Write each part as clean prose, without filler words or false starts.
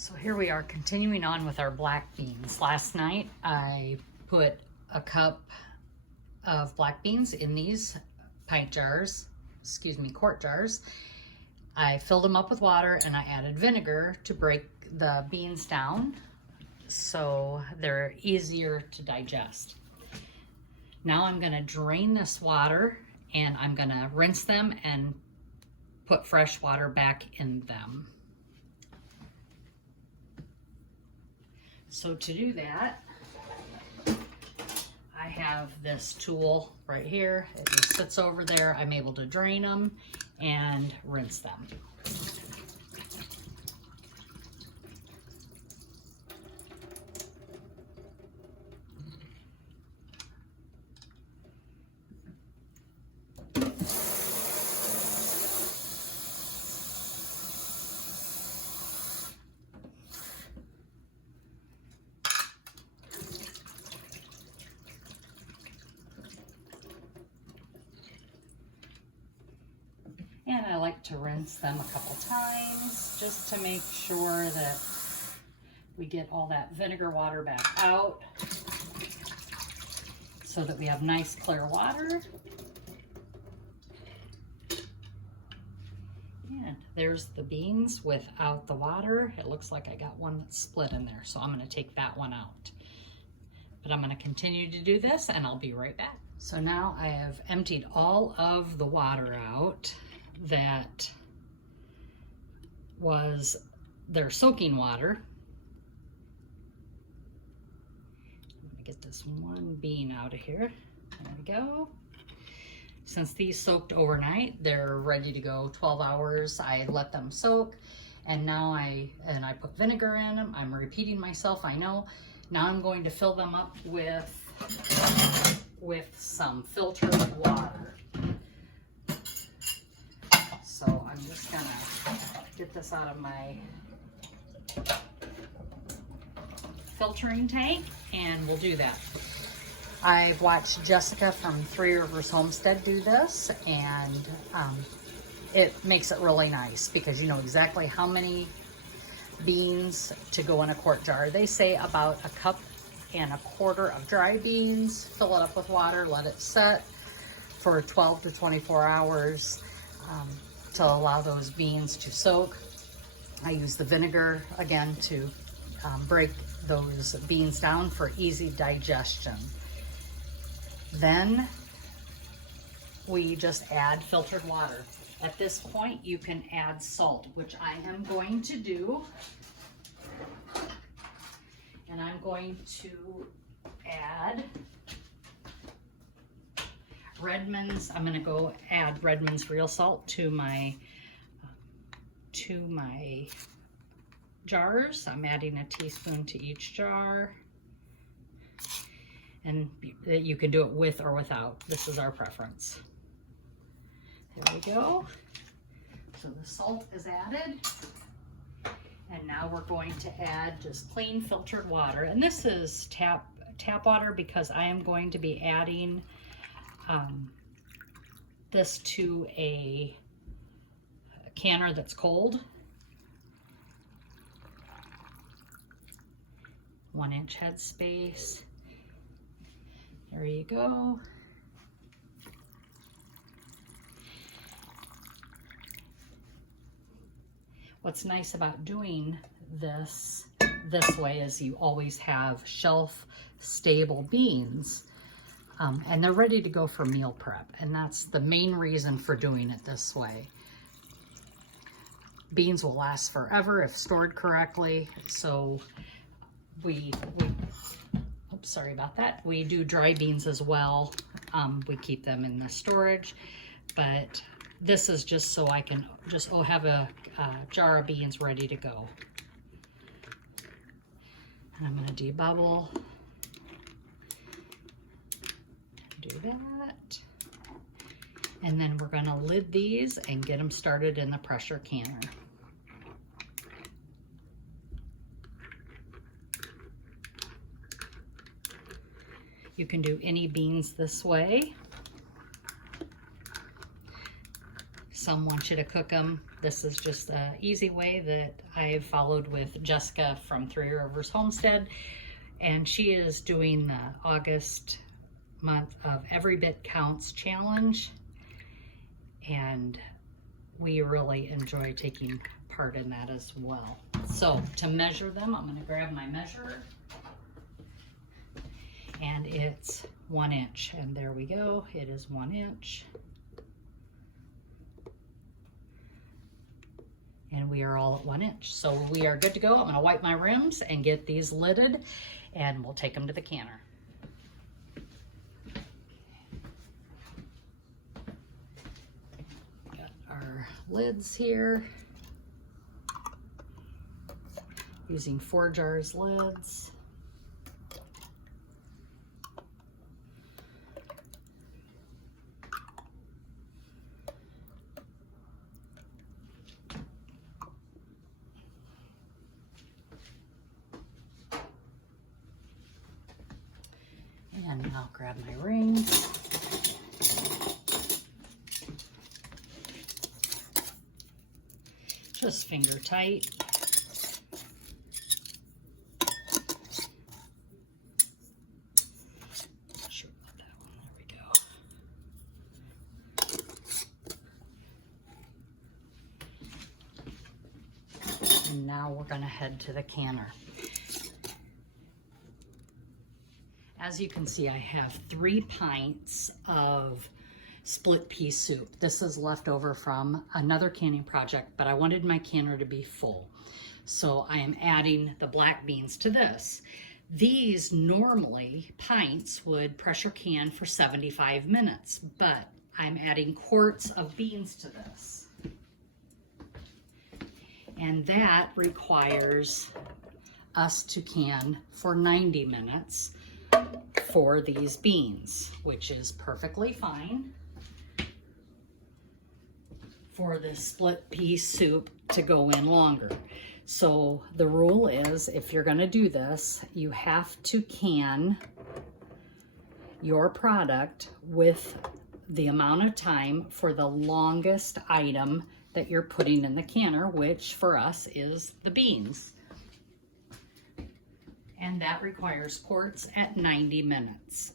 So here we are continuing on with our black beans. Last night I put a cup of black beans in these quart jars. I filled them up with water and I added vinegar to break the beans down so they're easier to digest. Now I'm going to drain this water and I'm going to rinse them and put fresh water back in them. So to do that, I have this tool right here. It just sits over there. I'm able to drain them and rinse them. And I like to rinse them a couple times just to make sure that we get all that vinegar water back out so that we have nice clear water. And there's the beans without the water. It looks like I got one that's split in there, so I'm going to take that one out. But I'm going to continue to do this and I'll be right back. So now I have emptied all of the water out that was their soaking water. I'm gonna get this one bean out of here. There we go. Since these soaked overnight, they're ready to go 12 hours. I let them soak and now I put vinegar in them. I'm repeating myself, I know. Now I'm going to fill them up with some filtered water. So I'm just gonna get this out of my filtering tank and we'll do that. I've watched Jessica from Three Rivers Homestead do this and it makes it really nice because you know exactly how many beans to go in a quart jar. They say about 1.25 cups of dry beans, fill it up with water, let it set for 12 to 24 hours. To allow those beans to soak. I use the vinegar again to break those beans down for easy digestion. Then we just add filtered water. At this point you can add salt, which I am going to do. And I'm going to add Redmond's. I'm going to go add Redmond's real salt to my jars. I'm adding a teaspoon to each jar. And you can do it with or without. This is our preference. There we go. So the salt is added. And now we're going to add just plain filtered water. And this is tap water because I am going to be adding this to a canner that's cold. 1-inch headspace. There you go. What's nice about doing this way is you always have shelf stable beans. And they're ready to go for meal prep. And that's the main reason for doing it this way. Beans will last forever if stored correctly. So oops, sorry about that. We do dry beans as well. We keep them in the storage, but this is just so I can just have a jar of beans ready to go. And I'm gonna debubble. Do that. And then we're going to lid these and get them started in the pressure canner. You can do any beans this way. Some want you to cook them. This is just an easy way that I've followed with Jessica from Three Rivers Homestead. And she is doing the August month of Every Bit Counts challenge. And we really enjoy taking part in that as well. So to measure them, I'm gonna grab my measurer. And it's 1 inch. And there we go, it is 1 inch. And we are all at 1 inch. So we are good to go. I'm gonna wipe my rims and get these lidded, and we'll take them to the canner. Got our lids here. Using 4 jars lids. And I'll grab my rings. Just finger tight. Not sure about that one. There we go. And now we're going to head to the canner. As you can see, I have 3 pints of split pea soup. This is left over from another canning project, but I wanted my canner to be full. So I am adding the black beans to this. These normally pints would pressure can for 75 minutes, but I'm adding quarts of beans to this. And that requires us to can for 90 minutes. For these beans, which is perfectly fine for this split pea soup to go in longer. So the rule is, if you're going to do this, you have to can your product with the amount of time for the longest item that you're putting in the canner, which for us is the beans. And that requires quarts at 90 minutes.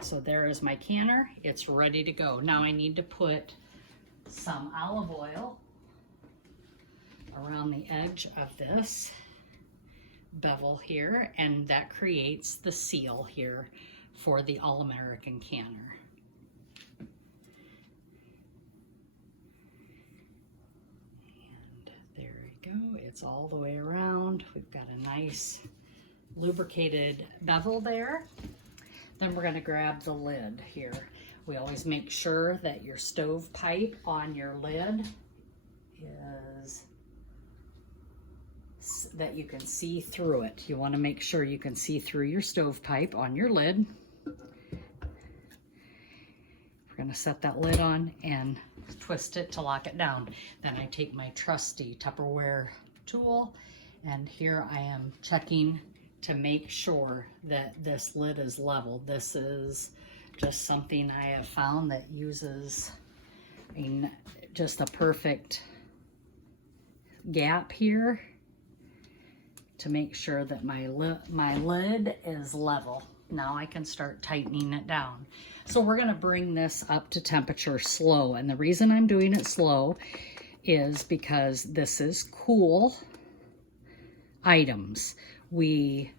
So there is my canner. It's ready to go. Now I need to put some olive oil around the edge of this bevel here, and that creates the seal here for the All-American canner. It's all the way around. We've got a nice lubricated bevel there. Then we're going to grab the lid here. We always make sure that your stove pipe on your lid is that you can see through it. You want to make sure you can see through your stove pipe on your lid. We're going to set that lid on and twist it to lock it down. Then I take my trusty Tupperware tool, and here I am checking to make sure that this lid is level. This is just something I have found that uses just a perfect gap here to make sure that my lid is level. Now I can start tightening it down. So we're going to bring this up to temperature slow, and the reason I'm doing it slow is because this is cool items. We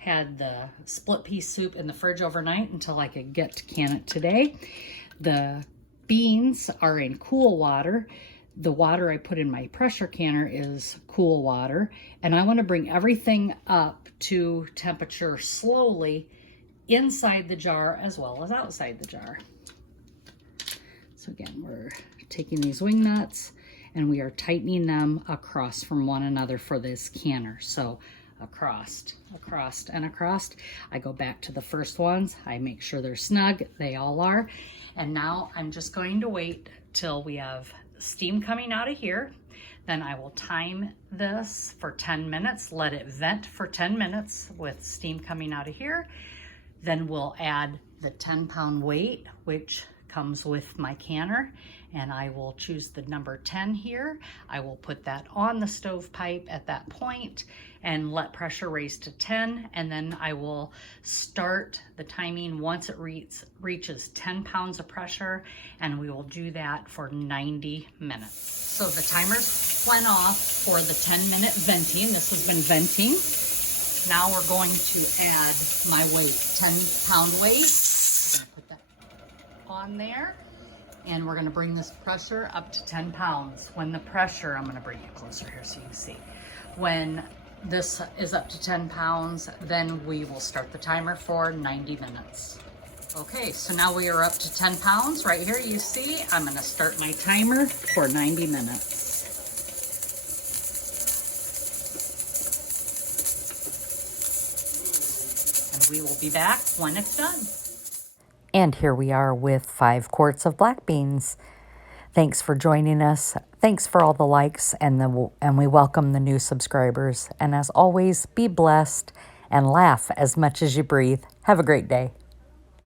had the split pea soup in the fridge overnight until I could get to can it today. The beans are in cool water. The water I put in my pressure canner is cool water, and I want to bring everything up to temperature slowly inside the jar as well as outside the jar. So again, we're taking these wing nuts and we are tightening them across from one another for this canner. So across, across, and across. I go back to the first ones. I make sure they're snug. They all are. And now I'm just going to wait till we have steam coming out of here. Then I will time this for 10 minutes, let it vent for 10 minutes with steam coming out of here. Then we'll add the 10-pound weight, which comes with my canner, and I will choose the number 10 here. I will put that on the stovepipe at that point and let pressure raise to 10, and then I will start the timing once it reaches 10 pounds of pressure, and we will do that for 90 minutes. So the timers went off for the 10-minute venting. This has been venting. Now we're going to add my weight, 10-pound weight. I'm gonna put that on there, and we're gonna bring this pressure up to 10 pounds. When the pressure, I'm gonna bring it closer here so you can see. When this is up to 10 pounds, then we will start the timer for 90 minutes. Okay, so now we are up to 10 pounds. Right here you see, I'm gonna start my timer for 90 minutes. And we will be back when it's done. And here we are with 5 quarts of black beans. Thanks for joining us. Thanks for all the likes, and we welcome the new subscribers. And as always, be blessed and laugh as much as you breathe. Have a great day.